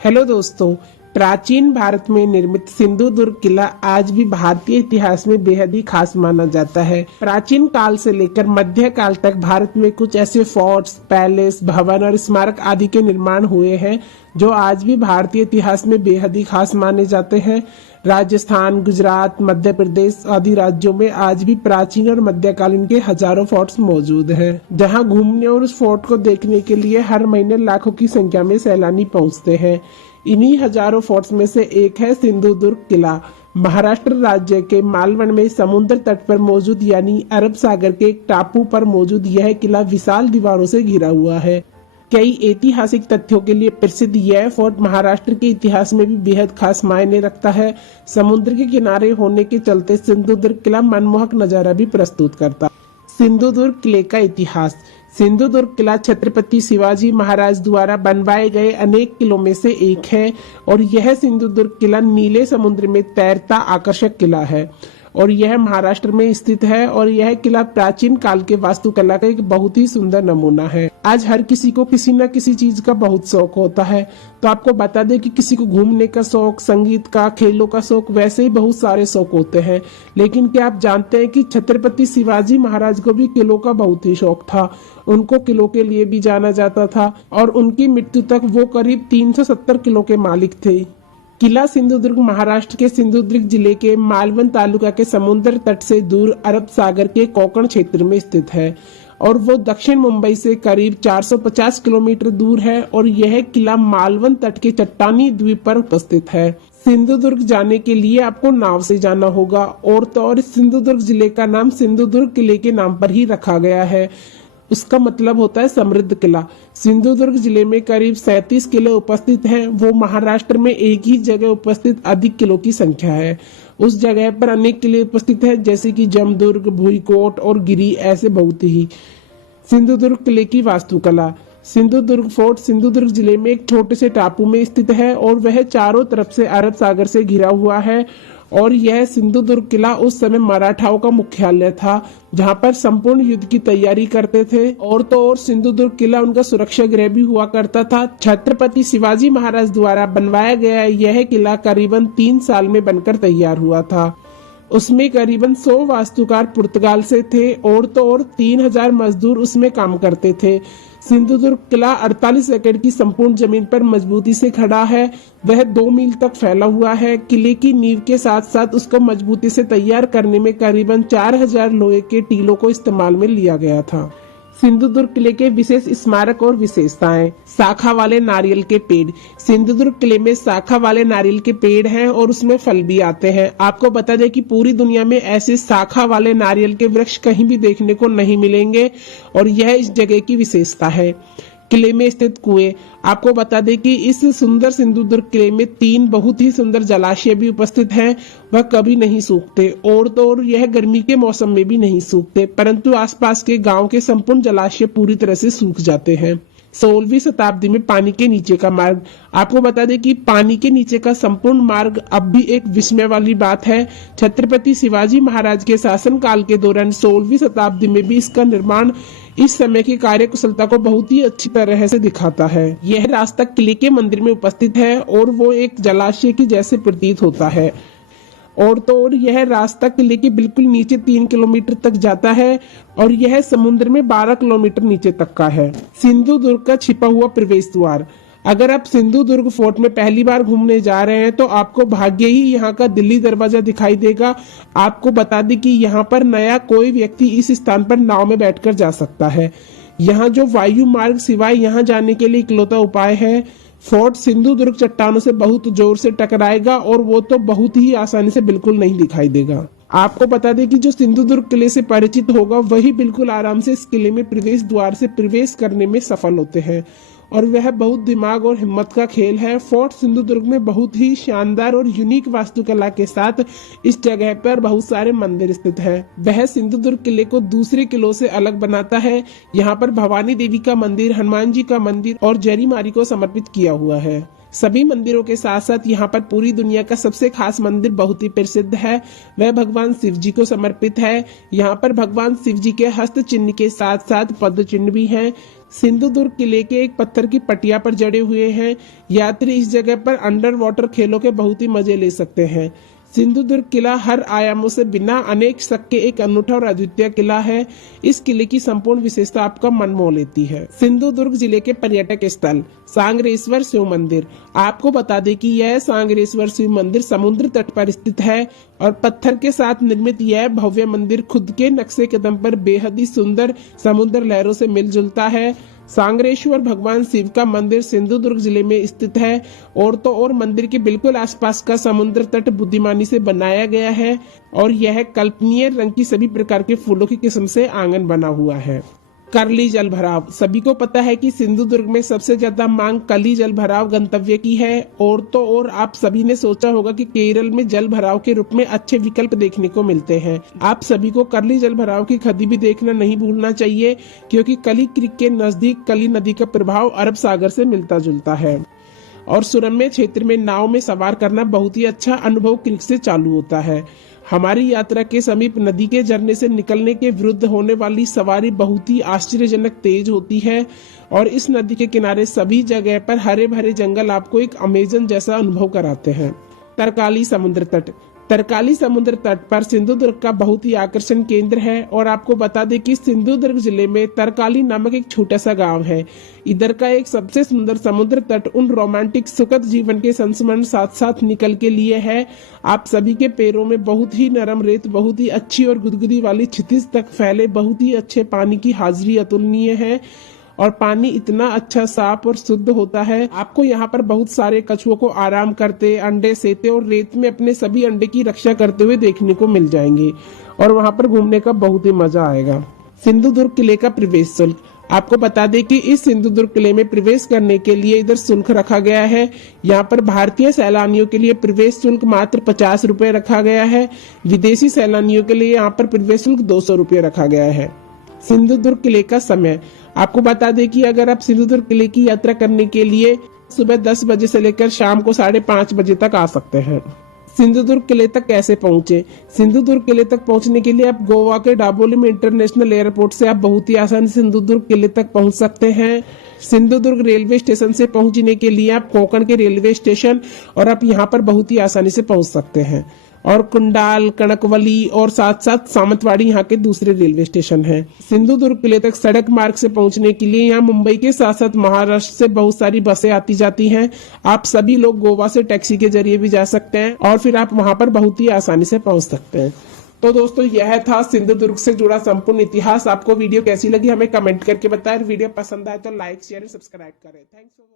Hello दोस्तों, प्राचीन भारत में निर्मित सिंधुदुर्ग किला आज भी भारतीय इतिहास में बेहद ही खास माना जाता है। प्राचीन काल से लेकर मध्य काल तक भारत में कुछ ऐसे फोर्ट्स, पैलेस, भवन और स्मारक आदि के निर्माण हुए हैं जो आज भी भारतीय इतिहास में बेहद ही खास माने जाते हैं। राजस्थान, गुजरात, मध्य प्रदेश आदि राज्यों में आज भी प्राचीन और मध्यकालीन के हजारों फोर्ट्स मौजूद हैं, जहां घूमने और उस फोर्ट को देखने के लिए हर महीने लाखों की संख्या में सैलानी पहुंचते हैं। इन्हीं हजारों फोर्ट्स में से एक है सिंधुदुर्ग किला। महाराष्ट्र राज्य के मालवण में समुद्र तट पर मौजूद यानी अरब सागर के एक टापू पर मौजूद यह किला विशाल दीवारों से घिरा हुआ है। कई ऐतिहासिक तथ्यों के लिए प्रसिद्ध यह फोर्ट महाराष्ट्र के इतिहास में भी बेहद खास मायने रखता है। समुद्र के किनारे होने के चलते सिंधुदुर्ग किला मनमोहक नजारा भी प्रस्तुत करता है। सिंधुदुर्ग किले का इतिहास। सिंधुदुर्ग किला छत्रपति शिवाजी महाराज द्वारा बनवाए गए अनेक किलों में से एक है और यह सिंधुदुर्ग किला नीले समुद्र में तैरता आकर्षक किला है और यह महाराष्ट्र में स्थित है और यह किला प्राचीन काल के वास्तुकला का एक बहुत ही सुंदर नमूना है। आज हर किसी को किसी न किसी चीज का बहुत शौक होता है, तो आपको बता दें कि किसी को घूमने का शौक, संगीत का, खेलों का शौक, वैसे ही बहुत सारे शौक होते हैं। लेकिन क्या आप जानते हैं कि छत्रपति शिवाजी महाराज को भी किलों का बहुत ही शौक था। उनको किलों के लिए भी जाना जाता था और उनकी मृत्यु तक वो करीब 370 किलो के मालिक थे। किला सिंधुदुर्ग महाराष्ट्र के सिंधुदुर्ग जिले के मालवण तालुका के समुद्र तट से दूर अरब सागर के कोंकण क्षेत्र में स्थित है और वो दक्षिण मुंबई से करीब 450 किलोमीटर दूर है और यह किला मालवण तट के चट्टानी द्वीप पर उपस्थित है। सिंधुदुर्ग जाने के लिए आपको नाव से जाना होगा और तो और सिंधुदुर्ग जिले का नाम सिंधुदुर्ग किले के नाम पर ही रखा गया है। उसका मतलब होता है समृद्ध किला। सिंधुदुर्ग जिले में करीब 37 किले उपस्थित हैं। वो महाराष्ट्र में एक ही जगह उपस्थित अधिक किलों की संख्या है। उस जगह पर अनेक किले उपस्थित हैं जैसे कि जमदुर्ग, भुईकोट और गिरी, ऐसे बहुत ही। सिंधुदुर्ग किले की वास्तुकला। सिंधुदुर्ग फोर्ट सिंधुदुर्ग जिले में एक छोटे से टापू में स्थित है और वह चारों तरफ से अरब सागर से घिरा हुआ है और यह सिंधुदुर्ग किला उस समय मराठाओं का मुख्यालय था, जहां पर संपूर्ण युद्ध की तैयारी करते थे और तो और सिंधुदुर्ग किला उनका सुरक्षा गृह भी हुआ करता था। छत्रपति शिवाजी महाराज द्वारा बनवाया गया यह किला करीबन 3 साल में बनकर तैयार हुआ था। उसमें करीबन 100 वास्तुकार पुर्तगाल से थे और तो और 3000 मजदूर उसमें काम करते थे। सिंधुदुर्ग किला 48 एकड़ की संपूर्ण जमीन पर मजबूती से खड़ा है। वह 2 मील तक फैला हुआ है। किले की नींव के साथ साथ उसको मजबूती से तैयार करने में करीबन 4000 लोहे के टीलों को इस्तेमाल में लिया गया था। सिंधुदुर्ग किले के विशेष स्मारक और विशेषताएं। शाखा वाले नारियल के पेड़। सिंधुदुर्ग किले में शाखा वाले नारियल के पेड़ हैं और उसमें फल भी आते हैं। आपको बता दें कि पूरी दुनिया में ऐसे शाखा वाले नारियल के वृक्ष कहीं भी देखने को नहीं मिलेंगे और यह इस जगह की विशेषता है। किले में स्थित कुएं। आपको बता दें कि इस सुंदर सिंधुदुर्ग किले में 3 बहुत ही सुंदर जलाशय भी उपस्थित हैं। वह कभी नहीं सूखते और तो और यह गर्मी के मौसम में भी नहीं सूखते, परंतु आसपास के गांव के संपूर्ण जलाशय पूरी तरह से सूख जाते हैं। 16वीं शताब्दी में पानी के नीचे का मार्ग। आपको बता दें कि पानी के नीचे का संपूर्ण मार्ग अब भी एक विस्मय वाली बात है। छत्रपति शिवाजी महाराज के शासनकाल के दौरान 16वीं शताब्दी में भी इसका निर्माण इस समय की कार्यकुशलता को बहुत ही अच्छी तरह से दिखाता है। यह रास्ता किले के मंदिर में उपस्थित है और वो एक जलाशय की जैसे प्रतीत होता है और तो और यह रास्ता किले के बिल्कुल नीचे 3 किलोमीटर तक जाता है और यह समुद्र में 12 किलोमीटर नीचे तक का है। सिंधुदुर्ग का छिपा हुआ प्रवेश द्वार। अगर आप सिंधुदुर्ग फोर्ट में पहली बार घूमने जा रहे हैं तो आपको भाग्य ही यहाँ का दिल्ली दरवाजा दिखाई देगा। आपको बता दें कि यहाँ पर नया कोई व्यक्ति इस स्थान पर नाव में बैठकर जा सकता है। यहाँ जो वायु मार्ग सिवाय यहाँ जाने के लिए इकलौता उपाय है। फोर्ट सिंधुदुर्ग चट्टानों से बहुत जोर से टकराएगा और वो तो बहुत ही आसानी से बिल्कुल नहीं दिखाई देगा। आपको बता दें कि जो सिंधुदुर्ग किले से परिचित होगा वही बिल्कुल आराम से इस किले में प्रवेश द्वार से प्रवेश करने में सफल होते हैं और वह बहुत दिमाग और हिम्मत का खेल है। फोर्ट सिंधुदुर्ग में बहुत ही शानदार और यूनिक वास्तुकला के साथ इस जगह पर बहुत सारे मंदिर स्थित हैं। वह सिंधुदुर्ग किले को दूसरे किलों से अलग बनाता है। यहाँ पर भवानी देवी का मंदिर, हनुमान जी का मंदिर और जरीमारी को समर्पित किया हुआ है। सभी मंदिरों के साथ साथ यहाँ पर पूरी दुनिया का सबसे खास मंदिर बहुत ही प्रसिद्ध है। वह भगवान शिव जी को समर्पित है। यहाँ पर भगवान शिव जी के हस्त चिन्ह के साथ साथ पद चिन्ह भी हैं। सिंधुदुर्ग किले के एक पत्थर की पटिया पर जड़े हुए हैं। यात्री इस जगह पर अंडर वाटर खेलों के बहुत ही मजे ले सकते हैं। सिंधुदुर्ग किला हर आयामों से बिना अनेक शक के एक अनूठा और अद्वितीय किला है। इस किले की संपूर्ण विशेषता आपका मन मोह लेती है। सिंधुदुर्ग जिले के पर्यटक स्थल सांगरेश्वर शिव मंदिर। आपको बता दें कि यह सांगरेश्वर शिव मंदिर समुद्र तट पर स्थित है और पत्थर के साथ निर्मित यह भव्य मंदिर खुद के नक्शे कदम पर बेहद ही सुंदर समुद्र लहरों से मिलजुलता है। सांगरेश्वर भगवान शिव का मंदिर सिंधुदुर्ग जिले में स्थित है और तो और मंदिर के बिल्कुल आसपास का समुद्र तट बुद्धिमानी से बनाया गया है और यह कल्पनीय रंग की सभी प्रकार के फूलों की किस्म से आंगन बना हुआ है। करली जल भराव। सभी को पता है कि सिंधुदुर्ग में सबसे ज्यादा मांग कली जल भराव गंतव्य की है और तो और आप सभी ने सोचा होगा कि केरल में जल भराव के रूप में अच्छे विकल्प देखने को मिलते हैं। आप सभी को करली जल भराव की खदी भी देखना नहीं भूलना चाहिए क्योंकि कली क्रीक के नजदीक कली नदी का प्रभाव अरब सागर से मिलता जुलता है और सुरम्य क्षेत्र में नाव में सवार करना बहुत ही अच्छा अनुभव क्रीक से चालू होता है। हमारी यात्रा के समीप नदी के झरने से निकलने के विरुद्ध होने वाली सवारी बहुत ही आश्चर्यजनक तेज होती है और इस नदी के किनारे सभी जगह पर हरे भरे जंगल आपको एक अमेजन जैसा अनुभव कराते हैं। तरकाली समुद्र तट। तरकाली समुद्र तट पर सिंधुदुर्ग का बहुत ही आकर्षण केंद्र है और आपको बता दें कि सिंधुदुर्ग जिले में तरकाली नामक एक छोटा सा गांव है। इधर का एक सबसे सुंदर समुद्र तट उन रोमांटिक सुखद जीवन के संस्मरण साथ साथ निकल के लिए है। आप सभी के पैरों में बहुत ही नरम रेत, बहुत ही अच्छी और गुदगुदी वाली क्षितिज तक फैले बहुत ही अच्छे पानी की हाजिरी अतुलनीय है और पानी इतना अच्छा साफ और शुद्ध होता है। आपको यहाँ पर बहुत सारे कछुओं को आराम करते, अंडे सेते और रेत में अपने सभी अंडे की रक्षा करते हुए देखने को मिल जाएंगे और वहाँ पर घूमने का बहुत ही मजा आएगा। सिंधुदुर्ग किले का प्रवेश शुल्क। आपको बता दें कि इस सिंधुदुर्ग किले में प्रवेश करने के लिए इधर शुल्क रखा गया है। यहाँ पर भारतीय सैलानियों के लिए प्रवेश शुल्क मात्र 50 रुपए रखा गया है। विदेशी सैलानियों के लिए यहाँ पर प्रवेश शुल्क 200 रुपए रखा गया है। सिंधुदुर्ग किले का समय। आपको बता दें कि अगर आप सिंधुदुर्ग किले की यात्रा करने के लिए सुबह 10 बजे से लेकर शाम को 5:30 बजे तक आ सकते हैं। सिंधुदुर्ग किले तक कैसे पहुंचे? सिंधुदुर्ग किले तक पहुंचने के लिए आप गोवा के डाबोलिम इंटरनेशनल एयरपोर्ट से आप बहुत ही आसानी से सिंधुदुर्ग किले तक पहुंच सकते हैं। सिंधुदुर्ग रेलवे स्टेशन से पहुंचने के लिए आप कोंकण के रेलवे स्टेशन और आप यहाँ पर बहुत ही आसानी से पहुंच सकते हैं और कुंडाल, कणकवली और साथ साथ सामंतवाड़ी यहाँ के दूसरे रेलवे स्टेशन हैं। सिंधुदुर्ग किले तक सड़क मार्ग से पहुंचने के लिए यहाँ मुंबई के साथ साथ महाराष्ट्र से बहुत सारी बसें आती जाती हैं। आप सभी लोग गोवा से टैक्सी के जरिए भी जा सकते हैं और फिर आप वहां पर बहुत ही आसानी से पहुंच सकते हैं। तो दोस्तों यह था सिंधुदुर्ग से जुड़ा संपूर्ण इतिहास। आपको वीडियो कैसी लगी हमें कमेंट करके बताएं। वीडियो पसंद आए तो लाइक, शेयर, सब्सक्राइब करें। Thanks for